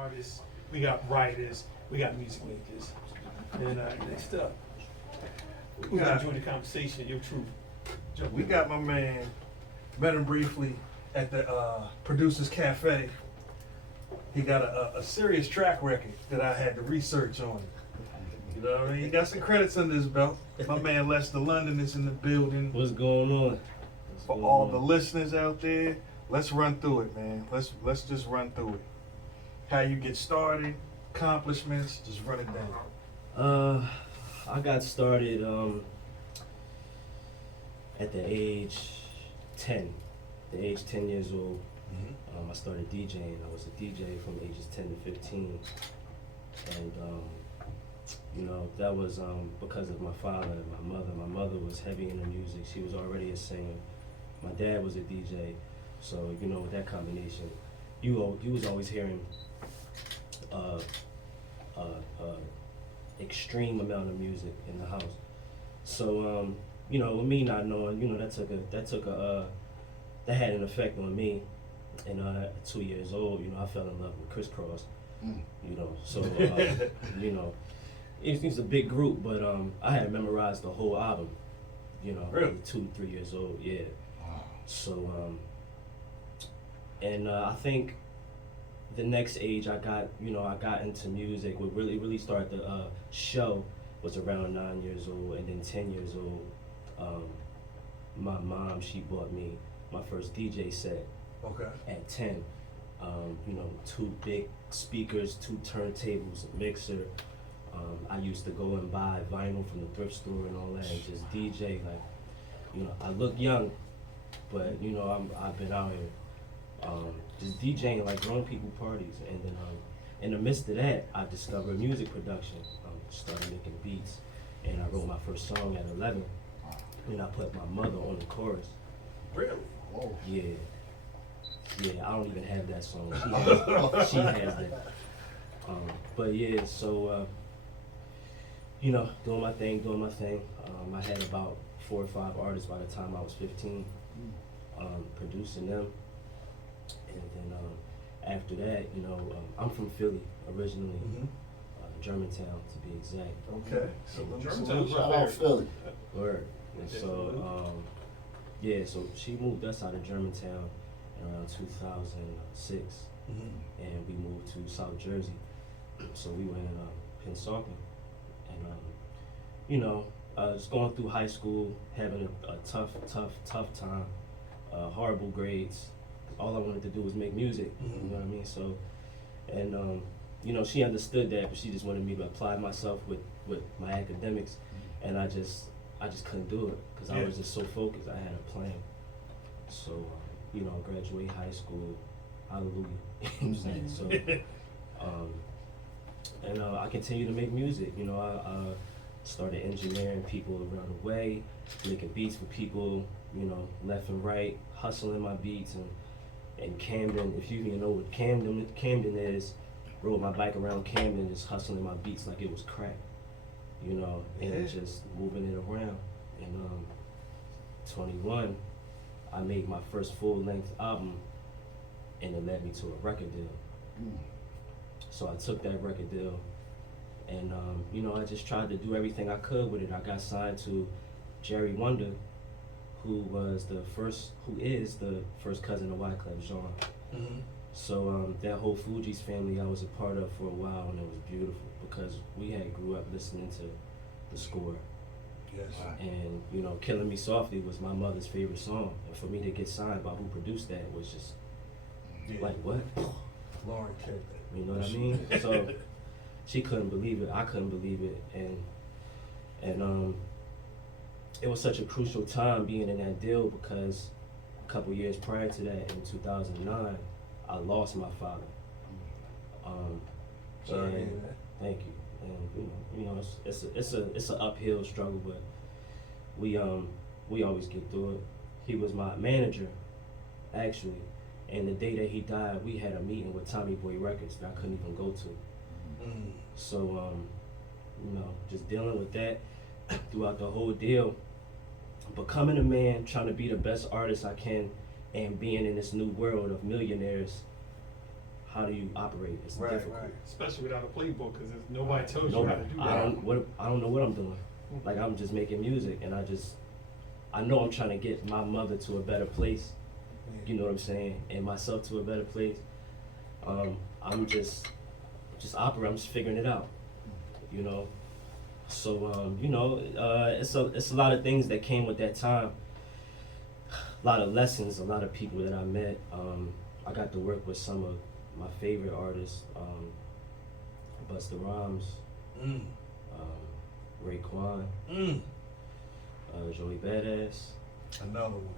artists, we got writers, we got music makers. And next up, we gotta join the conversation, your truth. We got my man, met him briefly at the Producers Cafe. He got a serious track record that I had to research on. You know what I mean? He got some credits under his belt. My man Lester London is in the building. What's going on? For all the listeners out there, let's run through it, man. Let's just run through it. How you get started, accomplishments, just run it down. I got started at the age 10. The age 10 years old. I started DJing. I was a DJ from ages 10 to 15. And you know, that was because of my father and my mother. My mother was heavy into music. She was already a singer. My dad was a DJ. So, you know, with that combination, you was always hearing extreme amount of music in the house. So, you know, with me not knowing, you know, that had an effect on me. And at 2 years old, you know, I fell in love with Crisscross. You know, so you know, it was a big group, but I had memorized the whole album. You know, really? 2 to 3 years old, yeah. So and I think the next age I got into music, what really started the show was around 9 years old, and then 10 years old, my mom, she bought me my first DJ set. Okay. At 10, you know, 2 big speakers, 2 turntables, a mixer. I used to go and buy vinyl from the thrift store and all that, and just DJ. Like, you know, I look young, but you know, I've been out here just DJing like grown people parties, and then in the midst of that, I discovered music production. Started making beats, and I wrote my first song at 11, and I put my mother on the chorus. Really? Whoa. Yeah. Yeah, I don't even have that song. She has that. But yeah, so you know, doing my thing. I had about 4 or 5 artists by the time I was 15, producing them. And then after that, you know, I'm from Philly originally, Germantown to be exact. Okay. So Germantown's Shout out Philly. Word. And so yeah, so she moved us out of Germantown around 2006, and we moved to South Jersey. So we went in Pensacola, and you know, just going through high school, having a tough time, horrible grades. All I wanted to do was make music. You know what I mean? So, and you know, she understood that, but she just wanted me to apply myself with my academics, and I just couldn't do it because I was just so focused. I had a plan. So. You know, graduate high school, hallelujah. You know what I'm saying? So, and I continued to make music. You know, I started engineering people around the way, making beats for people, you know, left and right, hustling my beats. And Camden, if you even know what Camden is, rode my bike around Camden, just hustling my beats like it was crack, you know, and just moving it around. And 21, I made my first full-length album, and it led me to a record deal. So I took that record deal, and you know, I just tried to do everything I could with it. I got signed to Jerry Wonder, who is the first cousin of Wyclef Jean. So that whole Fugees family I was a part of for a while, and it was beautiful because we had grew up listening to the score. Yes. And you know, Killing Me Softly was my mother's favorite song, and for me to get signed by who produced that was just like, what? Lauren K. You know what I mean? So she couldn't believe it, I couldn't believe it, and it was such a crucial time being in that deal because a couple years prior to that, in 2009, I lost my father. And thank you. And you know, it's an uphill struggle, but we always get through it. He was my manager, actually, and the day that he died, we had a meeting with Tommy Boy Records that I couldn't even go to. So you know, just dealing with that throughout the whole deal, becoming a man, trying to be the best artist I can, and being in this new world of millionaires. how do you operate? It's Right, difficult. right. Especially without a playbook, because nobody tells you how Nobody. to do I that. don't know what I'm doing. Like I'm just making music, and I know I'm trying to get my mother to a better place. You know what I'm saying, and myself to a better place. I'm just operating. I'm just figuring it out. You know. So you know, it's a lot of things that came with that time. A lot of lessons, a lot of people that I met. I got to work with some of my favorite artists, Busta Rhymes, Raekwon, Joey Badass. Another one.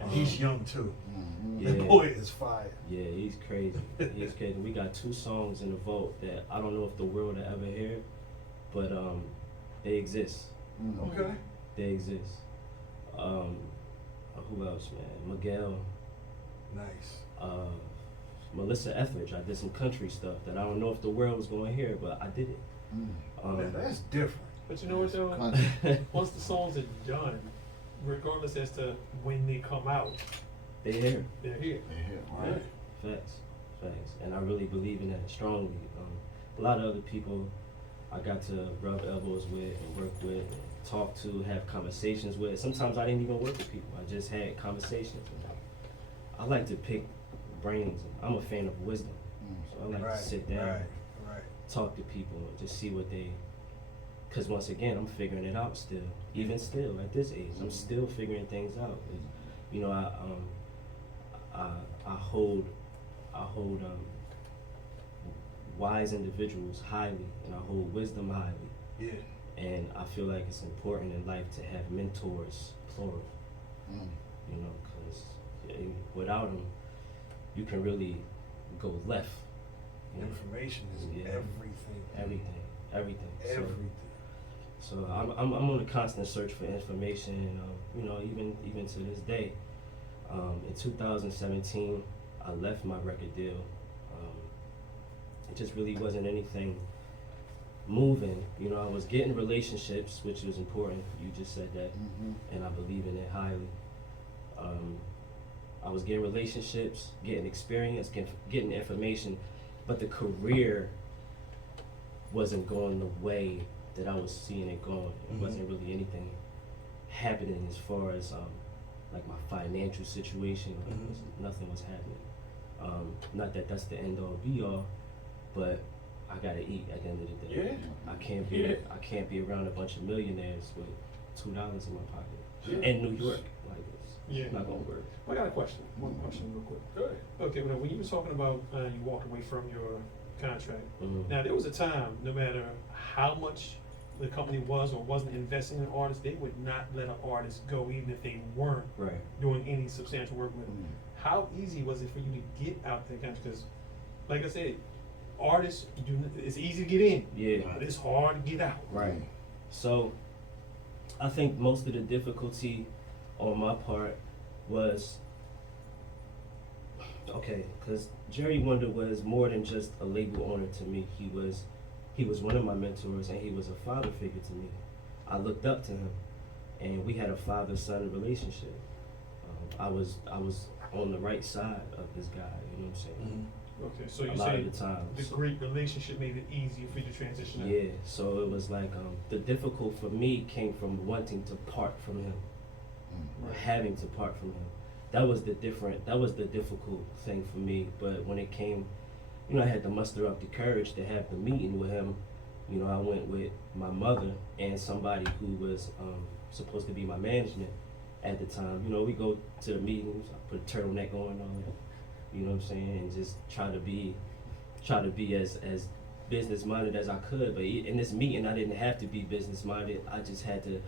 And he's young too. Yeah. That boy is fire. Yeah, he's crazy. He's crazy. We got 2 songs in the vault that I don't know if the world will ever hear, but they exist. Okay. They exist. Who else, man? Miguel. Nice. Melissa Etheridge. I did some country stuff that I don't know if the world was going to hear, but I did it. Man, that's different. But you know what though? Once the songs are done, regardless as to when they come out, They here. they're here. Right. Facts. And I really believe in that strongly. A lot of other people I got to rub elbows with and work with, and talk to, have conversations with. Sometimes I didn't even work with people. I just had conversations. I like to pick brains. I'm a fan of wisdom. So I like Right, to sit down, right. talk to people, and just see what they. Because once again, I'm figuring it out still. Even still, at this age, I'm still figuring things out. You know, I hold wise individuals highly, and I hold wisdom highly. Yeah. And I feel like it's important in life to have mentors, plural. You know, because without them, you can really go left. You know? Information is Yeah. everything. Everything. So I'm on a constant search for information. You know, even to this day. In 2017, I left my record deal. It just really wasn't anything moving. You know, I was getting relationships, which was important. You just said that, and I believe in it highly. I was getting relationships, getting experience, getting information, but the career wasn't going the way that I was seeing it going. It wasn't really anything happening as far as like my financial situation. Nothing was happening. Not that that's the end all be all, but I gotta eat at the end of the day. Yeah. I can't be around a bunch of millionaires with $2 in my pocket in New York like this. Yeah. It's not gonna work. I got a question. One question real quick. Go ahead. Okay, well, when you were talking about you walked away from your contract, Mhm. now there was a time, no matter how much the company was or wasn't investing in artists, they would not let an artist go even if they weren't Right. doing any substantial work with them. How easy was it for you to get out that country? Because, like I said, artists it's easy to get in, Yeah. but it's hard to get out. Right. So, I think most of the difficulty on my part was, okay, because Jerry Wonder was more than just a label owner to me. He was one of my mentors, and he was a father figure to me. I looked up to him, and we had a father-son relationship. I was on the right side of this guy. You know what I'm saying? Okay, so A you lot say of the time. the So- great relationship made it easier for you to transition out. Yeah, so it was like the difficult for me came from wanting to part from him, or having to part from him. That was the difficult thing for me. But when it came, you know, I had to muster up the courage to have the meeting with him. You know, I went with my mother and somebody who was supposed to be my management at the time. You know, we go to the meetings, I put a turtleneck on and all that. You know what I'm saying? And just try to be as business minded as I could. But in this meeting, I didn't have to be business minded. I just had to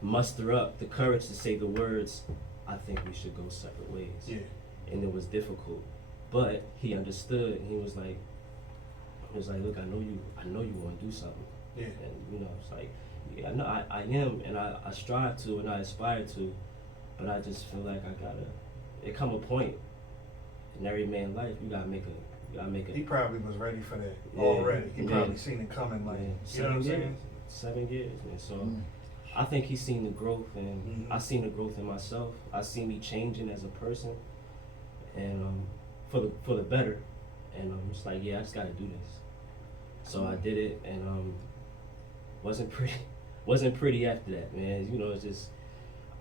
muster up the courage to say the words, I think we should go separate ways. Yeah. And it was difficult. But he understood, and he was like, look, I know you want to do something. Yeah. And you know, it's like, yeah, no, I am, and I strive to, and I aspire to, but I just feel like it come a point in every man's life, you gotta make a. He probably was ready for that Yeah. already. He Yeah. probably seen it coming, like, you know what I'm saying? 7 years, man. So I think he's seen the growth, and I seen the growth in myself. I seen me changing as a person, and for the better. and it's like, yeah, I just gotta do this. So I did it, and wasn't pretty, wasn't pretty after that, man. You know, it's just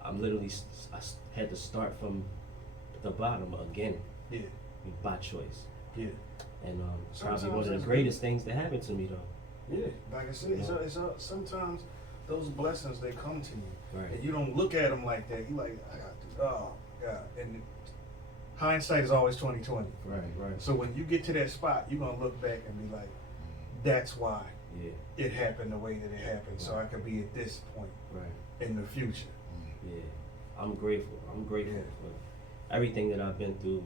I'm literally had to start from the bottom again. Yeah. By choice. Yeah. And it's Sometimes probably one of that's the greatest things that happened to me, though. Yeah, like I said, it's sometimes those blessings, they come to you. Right. And you don't look at them like that. You like, I got to, oh God. And hindsight is always 20/20. Right, right. So when you get to that spot, you're gonna look back and be like, that's why it happened the way that it happened. So I could be at this point in the future. Yeah. I'm grateful. I'm grateful for everything that I've been through.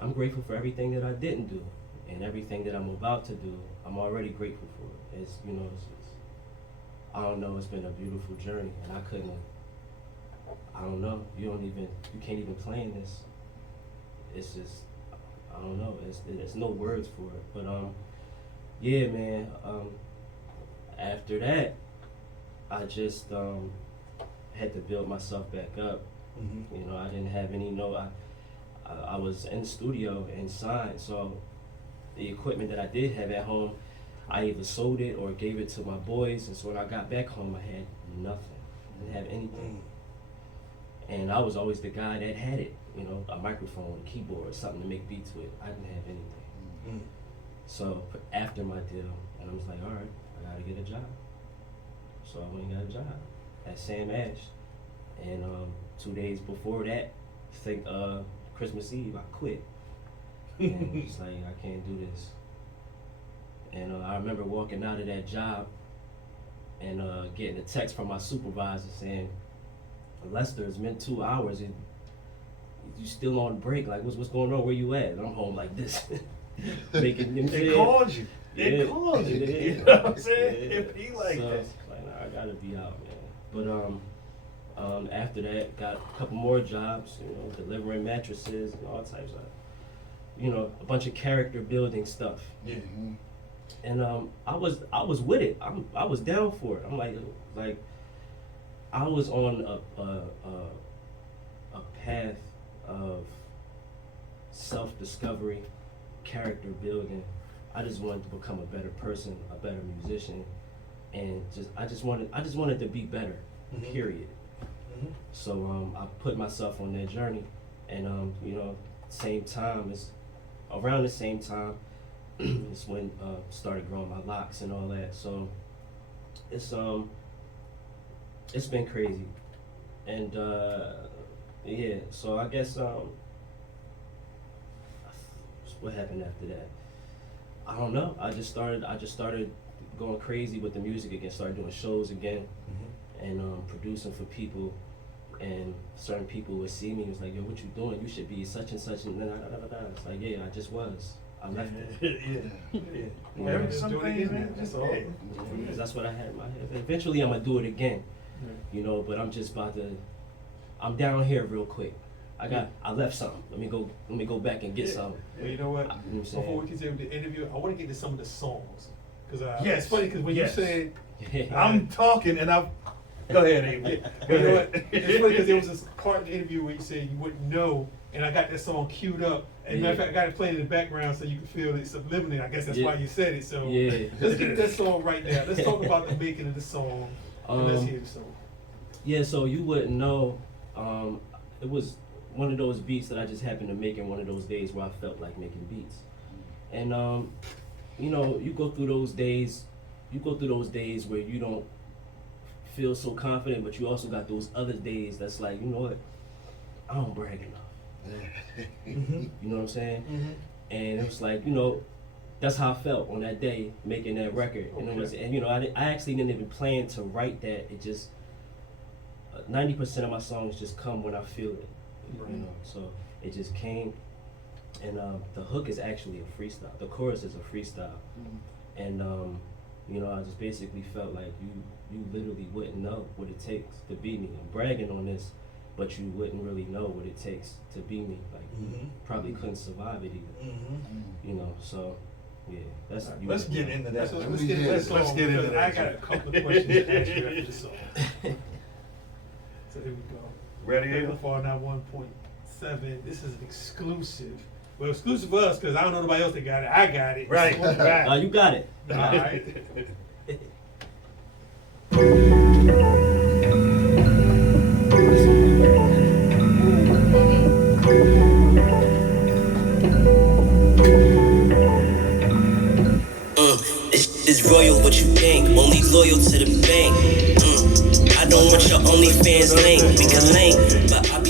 I'm grateful for everything that I didn't do, and everything that I'm about to do. I'm already grateful for it. It's, you know, I don't know. It's been a beautiful journey, and I don't know. You can't even plan this. It's just, I don't know. There's no words for it. But yeah, man. After that, I just had to build myself back up. Mm-hmm. You know, I didn't have any I was in the studio and signed, so the equipment that I did have at home, I either sold it or gave it to my boys, and so when I got back home, I had nothing. I didn't have anything. And I was always the guy that had it, you know, a microphone, a keyboard, something to make beats with. I didn't have anything. So after my deal, and I was like, all right, I gotta get a job. So I went and got a job at Sam Ash. And 2 days before that, Christmas Eve, I quit. And it's like, I can't do this. And I remember walking out of that job and getting a text from my supervisor saying, Lester, it's been 2 hours and you still on break. Like, what's going on? Where you at? And I'm home like this. Making, you know, They called you. They called you. You know what I'm saying? Yeah. If he like so, that. like, nah, I gotta be out, man. But after that, got a couple more jobs, you know, delivering mattresses and all types of, you know, a bunch of character building stuff. Yeah. And I was with it. I was down for it. I'm like I was on a path of self-discovery, character building. I just wanted to become a better person, a better musician, and I just wanted to be better. Period. So I put myself on that journey, and you know, around the same time, it's when started growing my locks and all that. So it's been crazy, and yeah. So I guess what happened after that? I don't know. I just started going crazy with the music again. Started doing shows again, and producing for people. And certain people would see me and was like, yo, what you doing? You should be such and such and da da da da da. It's like, yeah, I just was. I left it. Yeah. Some do it things, again, man, just all. Because that's what I had in my head. Eventually I'm gonna do it again. You know, but I'm just I'm down here real quick. I left something. Let me go back and get something. Well, you know what? You know what I'm saying? Before we continue the interview, I want to get to some of the songs. Because Yes. it's funny because when you said, I'm talking and I'm. Go ahead, Amy. Go you know ahead. what? It's funny because there was this part of the interview where you said you wouldn't know, and I got that song queued up. And matter of fact, I got it playing in the background so you can feel it subliminally. I guess that's why you said it. So let's get that song right now. Let's talk about the making of the song. And let's hear the song. Yeah, so you wouldn't know. It was one of those beats that I just happened to make in one of those days where I felt like making beats. And you know, you go through those days where you don't feel so confident, but you also got those other days that's like, you know what, I don't brag enough. You know what I'm saying? And it was like, you know, that's how I felt on that day making that record. And it was, and you know, I actually didn't even plan to write that. It just 90% of my songs just come when I feel it. You know, so it just came. And the hook is actually a freestyle. The chorus is a freestyle. And you know, I just basically felt like you literally wouldn't know what it takes to be me. I'm bragging on this, but you wouldn't really know what it takes to be me. Like, you probably couldn't survive it either. You know, so yeah, that's. Let's get into that. Let's get into that song. Let's get into because that. I got a couple of questions to ask you after the song. So here we go. Ready, Ava? For now 1.7. This is an exclusive Well, exclusive for us, because I don't know nobody else that got it. I got it. Right, right. You got it. All right. This is royal, what you think? Only loyal to the bank. I don't want your OnlyFans link because lame, but I